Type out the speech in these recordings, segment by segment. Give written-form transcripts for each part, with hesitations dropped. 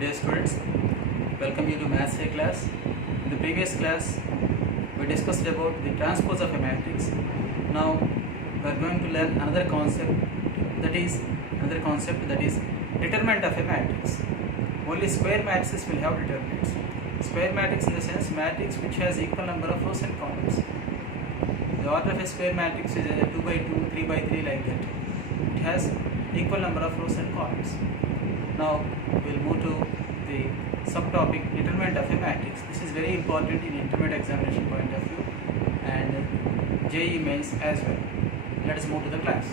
Dear students, welcome you to Maths A class. In the previous class, we discussed about the transpose of a matrix. Now, we are going to learn another concept that is determinant of a matrix. Only square matrices will have determinants. Square matrix in the sense matrix which has equal number of rows and columns. The order of a square matrix is a 2 by 2, 3 by 3 like that. It has equal number of rows and columns. Now we will move to the subtopic determinant of a matrix. This is very important in intermediate examination point of view and JEE mains as well. Let us move to the class.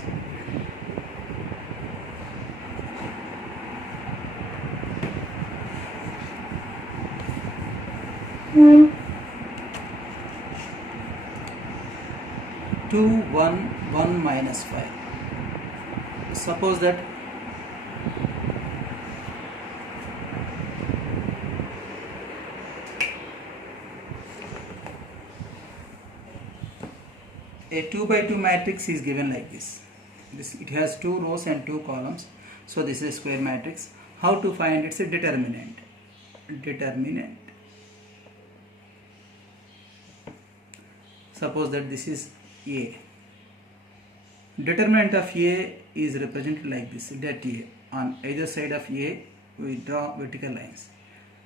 Two, 1, 1 minus 5. Suppose that a 2 by 2 matrix is given like this. It has 2 rows and 2 columns. So this is a square matrix. How to find its determinant? Suppose that this is A. Determinant of A is represented like this, det A. On either side of A, we draw vertical lines.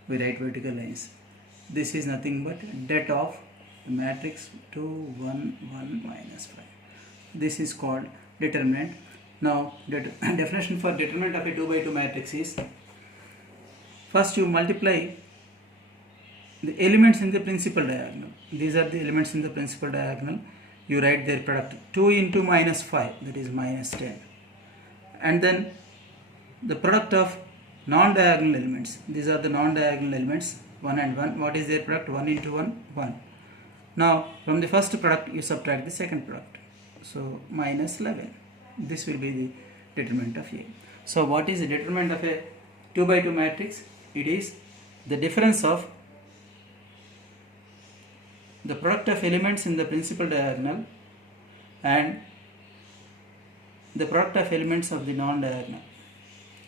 We write vertical lines. This is nothing but det of matrix 2, 1, 1 minus 5. This is called determinant. Now, definition for determinant of a 2 by 2 matrix is, first you multiply the elements in the principal diagonal. These are the elements in the principal diagonal. You write their product. 2 into minus 5, that is minus 10. And then the product of non-diagonal elements. These are the non-diagonal elements, 1 and 1. What is their product? 1 into 1, 1. Now, from the first product, you subtract the second product. So, minus 11. This will be the determinant of A. So, what is the determinant of a 2 by 2 matrix? It is the difference of the product of elements in the principal diagonal and the product of elements of the non-diagonal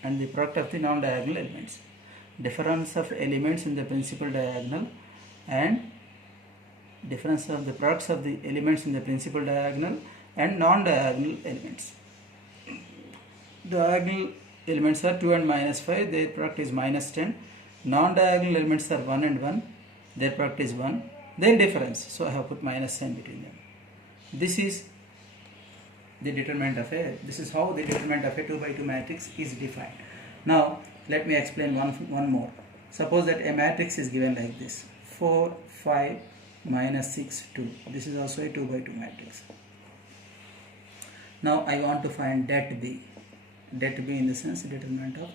and the product of the non-diagonal elements. Difference of elements in the principal diagonal and difference of the products of the elements in the principal diagonal and non-diagonal elements. Diagonal elements are 2 and minus 5, their product is minus 10. Non-diagonal elements are 1 and 1, their product is 1. Their difference, so I have put minus sign between them. This is the determinant of a, this is how the determinant of a 2 by 2 matrix is defined. Now, let me explain one more. Suppose that a matrix is given like this, 4, 5, minus 6, 2. This is also a 2 by 2 matrix. Now I want to find det B. Det B in the sense determinant of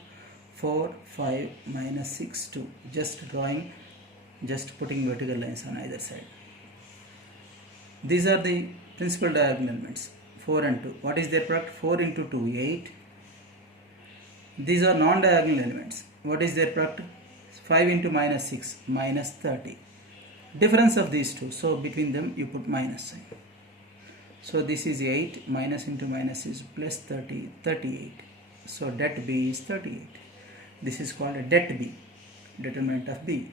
4, 5, minus 6, 2. Just putting vertical lines on either side. These are the principal diagonal elements, 4 and 2. What is their product? 4 into 2, 8. These are non-diagonal elements. What is their product? 5 into minus 6, minus 30. Difference of these two, so between them you put minus sign. So this is 8, minus into minus is plus 30, 38. So det B is 38. This is called a det B, determinant of B.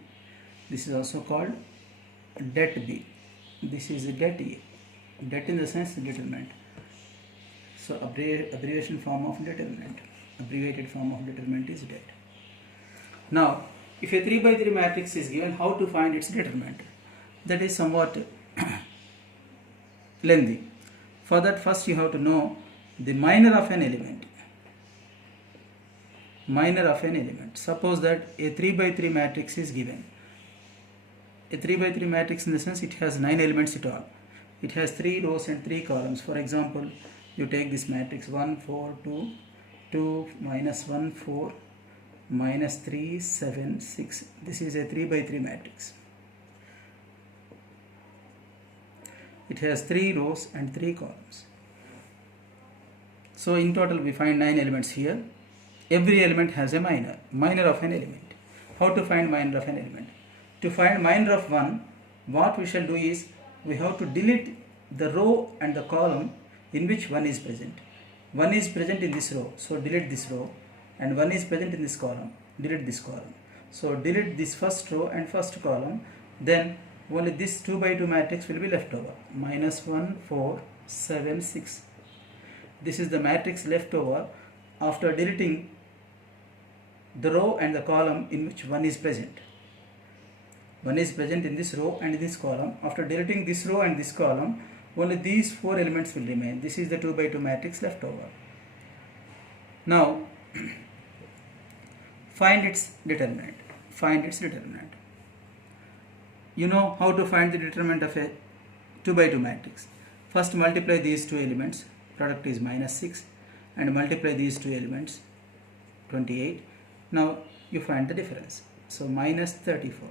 This is also called det B. This is a det A. Det in the sense determinant. So abbreviation form of determinant. Abbreviated form of determinant is det. Now, if a 3 by 3 matrix is given, how to find its determinant? That is somewhat lengthy. For that, first you have to know the minor of an element. Minor of an element. Suppose that a 3 by 3 matrix is given. A 3 by 3 matrix in the sense it has 9 elements at all. It has 3 rows and 3 columns. For example, you take this matrix 1, 4, 2, 2, minus 1, 4, minus 3, 7, 6. This is a 3 by 3 matrix. It has 3 rows and 3 columns. So in total we find 9 elements here. Every element has a minor of an element. How to find minor of an element? To find minor of one, what we shall do is, we have to delete the row and the column in which 1 is present. 1 is present in this row, so delete this row, and 1 is present in this column. delete this column. So delete this first row and first column, then only this 2 by 2 matrix will be left over. -1, 4, 7, 6. This is the matrix left over after deleting the row and the column in which 1 is present. 1 is present in this row and in this column. After deleting this row and this column, only these 4 elements will remain. This is the 2 by 2 matrix left over. Now find its determinant. Find its determinant. You know how to find the determinant of a 2 by 2 matrix. First multiply these two elements, product is -6, and multiply these two elements, 28. Now you find the difference. So -34.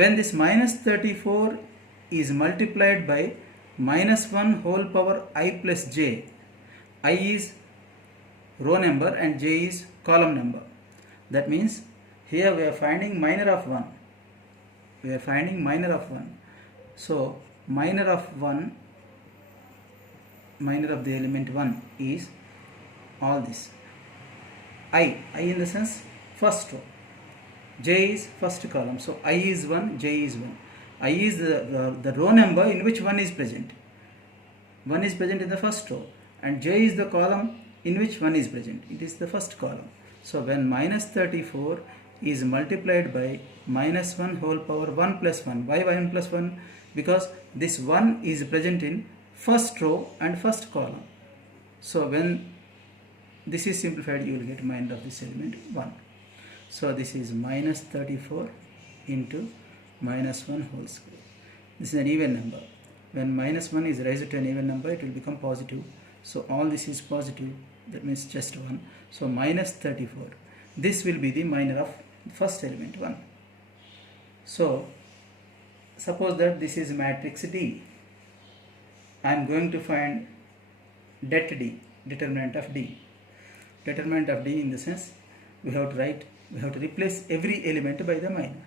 When this -34 is multiplied by -1 whole power I plus j, I is row number and j is column number. That means here we are finding minor of 1. We are finding minor of 1. So minor of 1, minor of the element 1 is all this. I in the sense first row. J is first column. So I is 1, J is 1. I is the row number in which 1 is present. 1 is present in the first row, and J is the column in which 1 is present. It is the first column. So when -34 is multiplied by -1 whole power 1 plus 1. Why 1 plus 1? Because this 1 is present in first row and first column. So when this is simplified, you will get minor of this element 1. So this is -34 into -1 whole square. This is an even number. When -1 is raised to an even number, it will become positive. So all this is positive. That means just 1. So -34. This will be the minor of first element 1. So suppose that this is matrix D. I am going to find det D, determinant of D. Determinant of D in the sense we have to replace every element by the minor.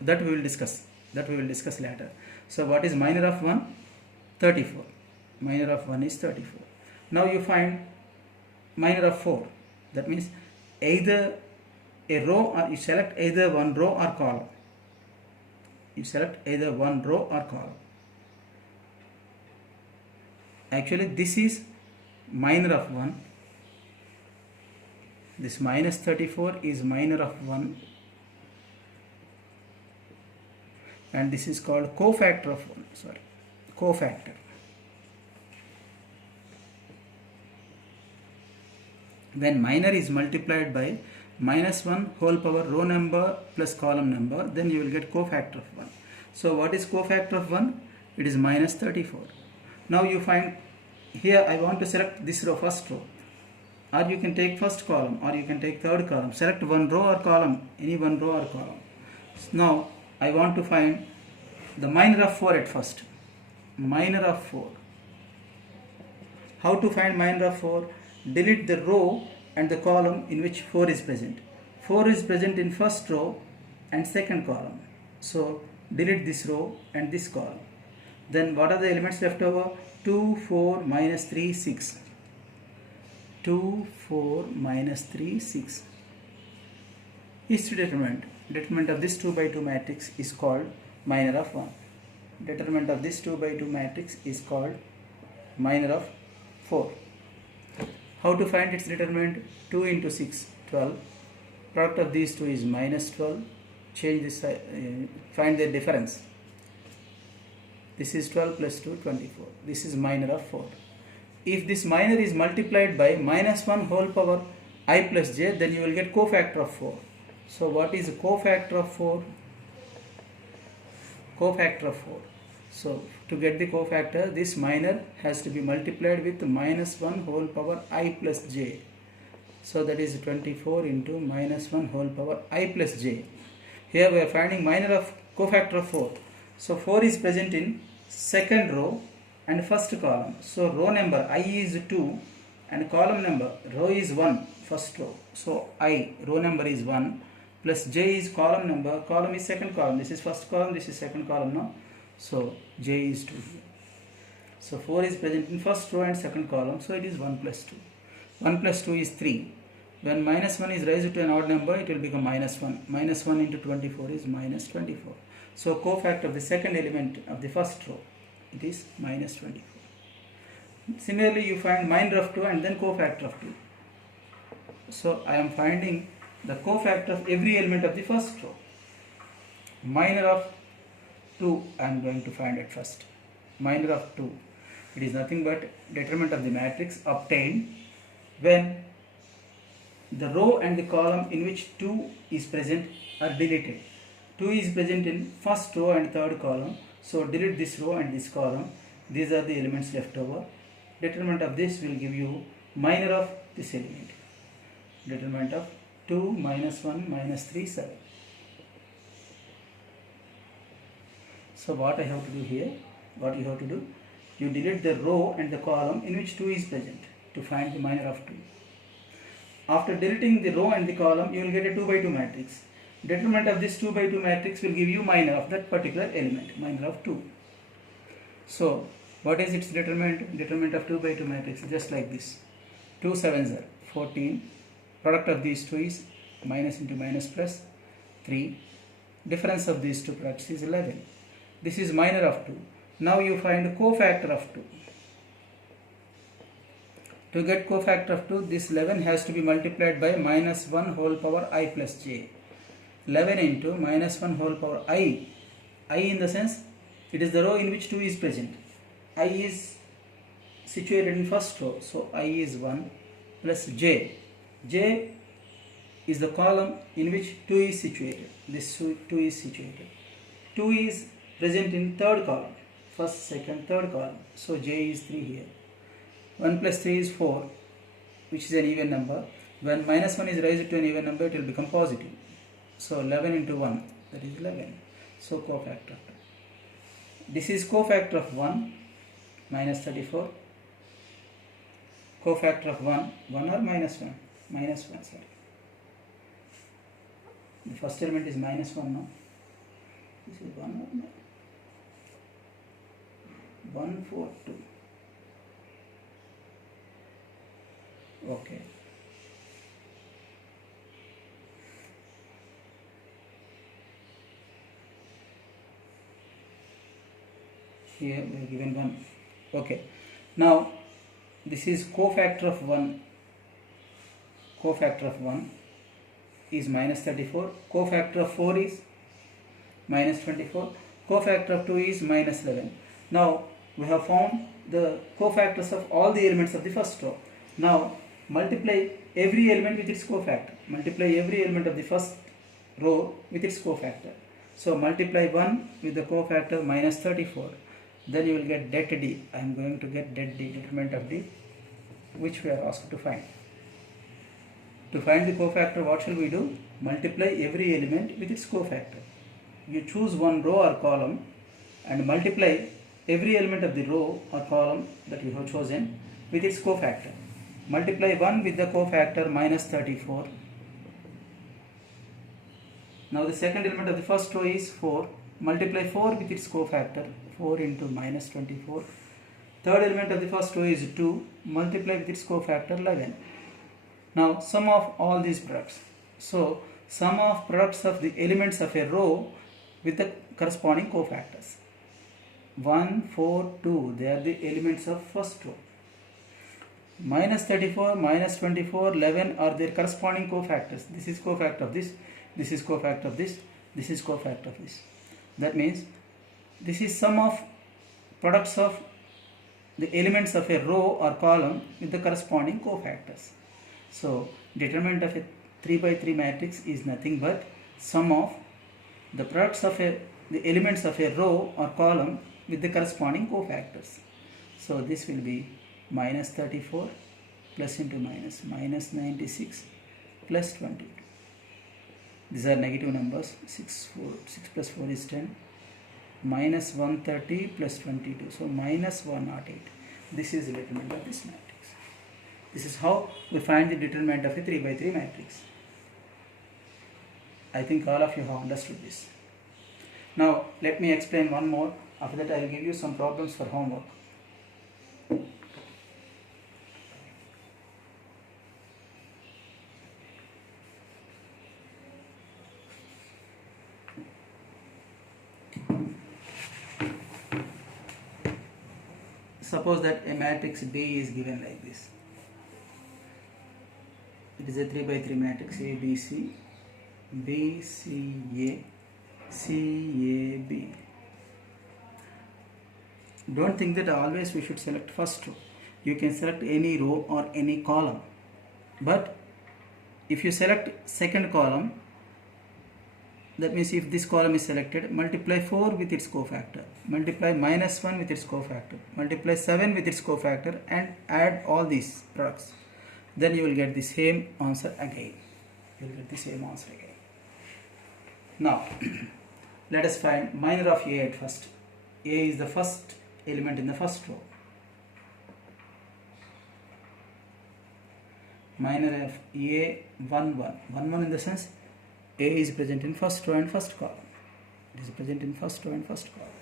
That we will discuss. Later. So what is minor of 1? 34. Minor of 1 is 34. Now you find minor of 4. That means either a row, or you select either one row or column. Actually this is minor of 1. This -34 is minor of 1, and this is called cofactor of 1. Cofactor. When minor is multiplied by -1 whole power row number plus column number, then you will get cofactor of 1. So what is cofactor of 1? It is -34. Now you find here I want to select this row, first row, or you can take first column, or you can take third column. Select one row or column, any one row or column. Now I want to find the minor of 4 at first. Minor of 4. How to find minor of 4? Delete the row and the column in which 4 is present. 4 is present in first row and second column. So delete this row and this column. Then what are the elements left over? 2, 4, -3, 6. 2, 4, -3, 6. Is the determinant. Determinant of this 2 by 2 matrix is called minor of 1. Determinant of this 2 by 2 matrix is called minor of 4. How to find its determinant? 2 into 6, 12. Product of these two is -12. Change this, find their difference. This is 12 plus 2, 24. This is minor of 4. If this minor is multiplied by -1 whole power I plus j, then you will get cofactor of 4. So what is cofactor of 4? Cofactor of 4. So to get the cofactor, this minor has to be multiplied with -1 whole power I plus j. So that is 24 into -1 whole power I plus j. Here we are finding minor of cofactor of 4. So 4 is present in second row and first column. So row number I is 2 and column number row is 1, first row. So I, row number is 1, plus j is column number, column is second column. This is first column, this is second column now. So j is 2 here. So 4 is present in first row and second column. So it is 1 plus 2. 1 plus 2 is 3. When minus 1 is raised to an odd number, it will become minus 1. Minus 1 into 24 is minus 24. So cofactor of the second element of the first row, it is minus 24. Similarly, you find minor of 2 and then cofactor of 2. So I am finding the cofactor of every element of the first row. Minor of 2 I am going to find at first. Minor of 2. It is nothing but determinant of the matrix obtained when the row and the column in which 2 is present are deleted. 2 is present in first row and third column. So delete this row and this column. These are the elements left over. Determinant of this will give you minor of this element. Determinant of 2 minus 1 minus 3 7. So what I have to do here? What you have to do? You delete the row and the column in which 2 is present to find the minor of 2. After deleting the row and the column, you will get a 2 by 2 matrix. Determinant of this 2 by 2 matrix will give you minor of that particular element, minor of 2. So, what is its determinant? Determinant of 2 by 2 matrix, just like this. 2 sevens are 14. Product of these two is minus into minus plus 3. Difference of these two products is 11. This is minor of 2. Now you find cofactor of 2. To get cofactor of 2, this 11 has to be multiplied by minus 1 whole power I plus j. 11 into minus 1 whole power I. I in the sense, it is the row in which 2 is present. I is situated in first row, so I is 1 plus j. J is the column in which 2 is situated. This 2 is situated. 2 is present in third column, first, second, third column. So j is 3 here. 1 plus 3 is 4, which is an even number. When minus 1 is raised to an even number, it will become positive. So 11 into 1, that is 11. So cofactor of 2. This is cofactor of 1, minus 34. Cofactor of 1, 1 or minus 1? Minus 1, sorry. The first element is minus 1 now. This is 1 or no? 1, 4, 2. Okay. Here we are given 1. Okay. Now this is cofactor of 1. Cofactor of 1 is minus 34. Cofactor of 4 is minus 24. Cofactor of 2 is minus 11. Now we have found the cofactors of all the elements of the first row. Now multiply every element with its cofactor. Multiply every element of the first row with its cofactor. So multiply 1 with the cofactor minus 34. Then you will get det d. I am going to get det d, determinant of d, which we are asked to find. To find the cofactor, what shall we do? Multiply every element with its cofactor. You choose one row or column and multiply every element of the row or column that you have chosen with its cofactor. Multiply 1 with the cofactor minus 34. Now the second element of the first row is 4. Multiply 4 with its cofactor, 4 into minus 24. Third element of the first row is 2. Multiply with its cofactor, 11. Now sum of all these products. So sum of products of the elements of a row with the corresponding cofactors. 1, 4, 2, they are the elements of first row. Minus 34, minus 24, 11 are their corresponding cofactors. This is cofactor of this, this is cofactor of this, this is cofactor of this. That means this is sum of products of the elements of a row or column with the corresponding cofactors. So determinant of a 3 by 3 matrix is nothing but sum of the products of the elements of a row or column with the corresponding cofactors. So this will be minus 34 plus into minus, minus 96 plus 22. These are negative numbers. 6 plus 4 is 10. Minus 130 plus 22. So minus 108. This is the determinant of this matrix. This is how we find the determinant of a 3 by 3 matrix. I think all of you have understood this. Now let me explain one more. After that I will give you some problems for homework. suppose that a matrix B is given like this. It is a 3 by 3 matrix A, B, C, B, C, A, C, A, B. Don't think that always we should select first row. You can select any row or any column. But if you select second column, that means if this column is selected, multiply 4 with its cofactor, multiply -1 with its cofactor, multiply 7 with its cofactor, and add all these products. Then you will get the same answer again. You will get the same answer again. Now, let us find minor of A at first. A is the first element in the first row. Minor of A 1 1. 1 1 in the sense A is present in first row and first column. It is present in first row and first column.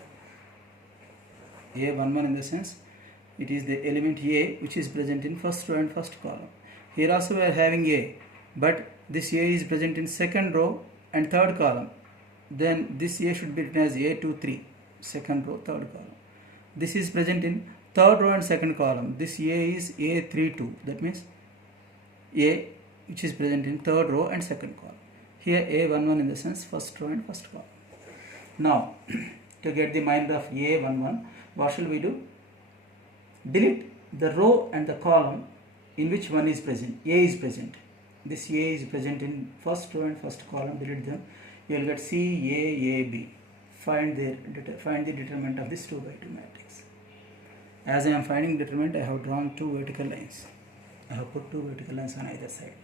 A 1 1 in the sense it is the element A which is present in first row and first column. Here also we are having A, but this A is present in second row and third column. Then this A should be written as A 2 3, second row, third column. This is present in third row and second column. This A is A 3 2. That means A which is present in third row and second column. Here A 1 1 in the sense first row and first column. Now, to get the minor of A 1 1, what shall we do? Delete the row and the column in which one is present. A is present. This A is present in first row and first column. Delete them. You will get C A A B. Find the determinant of this 2 by 2 matrix. As I am finding determinant, I have drawn 2 vertical lines. I have put 2 vertical lines on either side.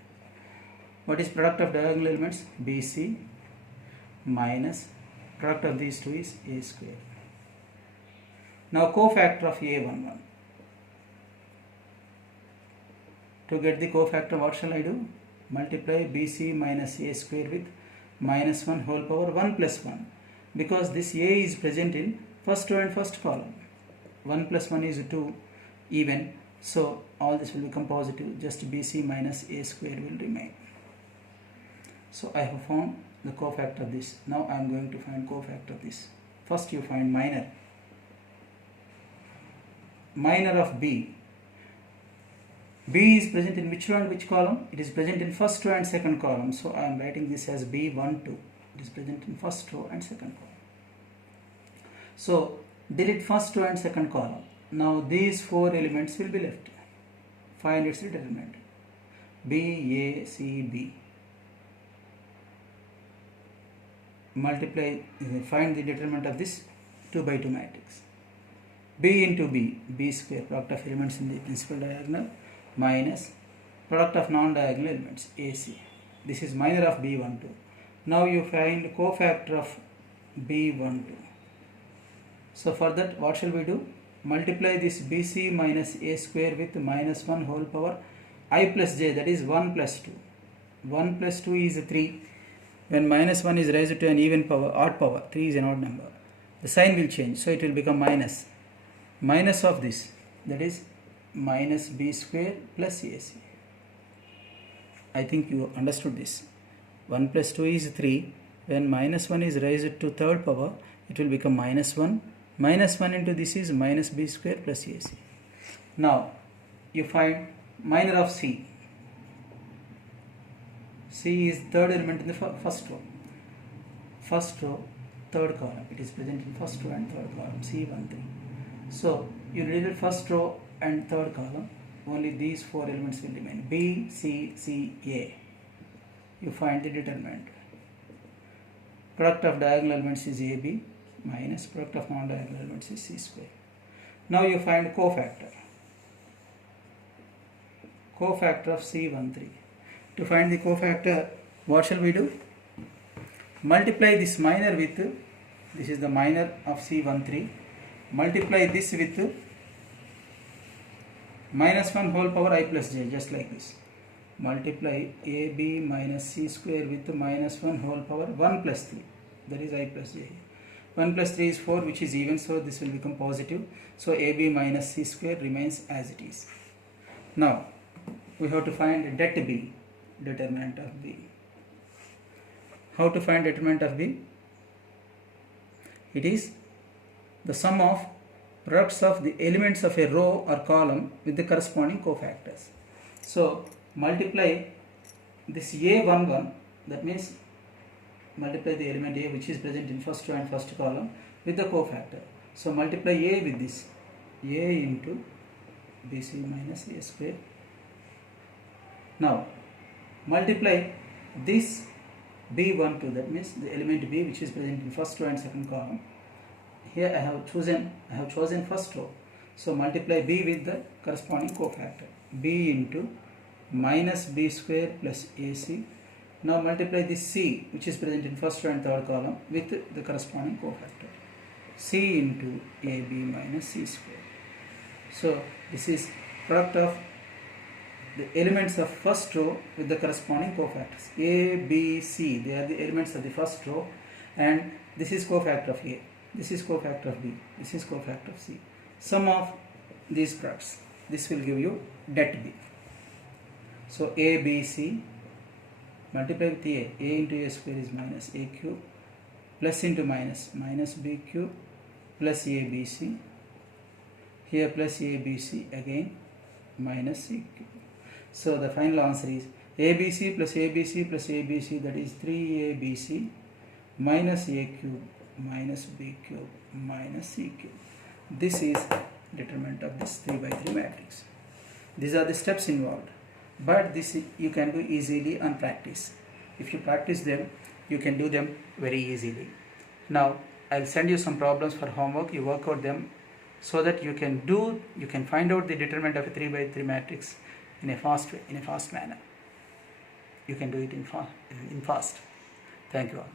What is product of diagonal elements? BC minus product of these two is A square. Now cofactor of A11. To get the cofactor, what shall I do? Multiply BC minus A square with minus 1 whole power 1 plus 1. Because this A is present in first row and first column. 1 plus 1 is 2 even. So all this will become positive. Just BC minus A square will remain. So I have found the cofactor of this. Now I am going to find cofactor of this. First you find minor. Minor of B. B is present in which row and which column? It is present in first row and second column. So I am writing this as B1 2. It is present in first row and second column. So delete first row and second column. Now these 4 elements will be left. Find its determinant. B, A, C, B. Multiply, find the determinant of this 2 by 2 matrix. B into B, B square, product of elements in the principal diagonal, minus product of non-diagonal elements, AC. This is minor of B12. Now you find cofactor of B12. So for that, what shall we do? Multiply this BC minus A square with minus 1 whole power I plus J, that is 1 plus 2. 1 plus 2 is 3. When minus 1 is raised to an even power, odd power, 3 is an odd number. The sign will change, so it will become minus. Minus of this, that is minus B square plus AC. I think you understood this. 1 plus 2 is 3. When minus 1 is raised to third power, it will become minus 1. Minus 1 into this is minus B square plus AC. Now, you find minor of C. C is third element in the first row. First row, third column. It is present in first row and third column. C13. So you delete first row and third column. Only these 4 elements will remain. B, C, C, A. You find the determinant. Product of diagonal elements is AB minus product of non-diagonal elements is C square. Now you find cofactor. Cofactor of C13. To find the cofactor, what shall we do? Multiply this minor with, this is the minor of C13, multiply this with minus 1 whole power I plus J, just like this. Multiply AB minus C square with minus 1 whole power 1 plus 3, that is I plus J. 1 plus 3 is 4, which is even, so this will become positive. So AB minus C square remains as it is. Now, we have to find det B. Determinant of B. How to find determinant of B? It is the sum of products of the elements of a row or column with the corresponding cofactors. So multiply this A11, that means multiply the element A which is present in first row and first column with the cofactor. So multiply A with this, A into BC minus A square. Now multiply this B12, that means the element B which is present in first row and second column. Here I have chosen first row, so multiply B with the corresponding cofactor, B into minus B square plus AC. Now multiply this C which is present in first row and third column with the corresponding cofactor, C into AB minus C square. So this is product of the elements of first row with the corresponding cofactors. A, B, C, they are the elements of the first row, and this is cofactor of A, this is cofactor of B, this is cofactor of C. Sum of these products, this will give you det B. So A, B, C, multiply with A into A square is minus A cube, plus into minus, minus B cube, plus A, B, C, here plus A, B, C again, minus C cube. So the final answer is ABC plus ABC plus ABC, that is 3ABC minus A cube minus B cube minus C cube. This is determinant of this 3 by 3 matrix. These are the steps involved, but this you can do easily on practice. If you practice them, you can do them very easily. Now I will send you some problems for homework. You work out them so that you can find out the determinant of a 3 by 3 matrix in a fast way, in a fast manner. You can do it in fast. Thank you all.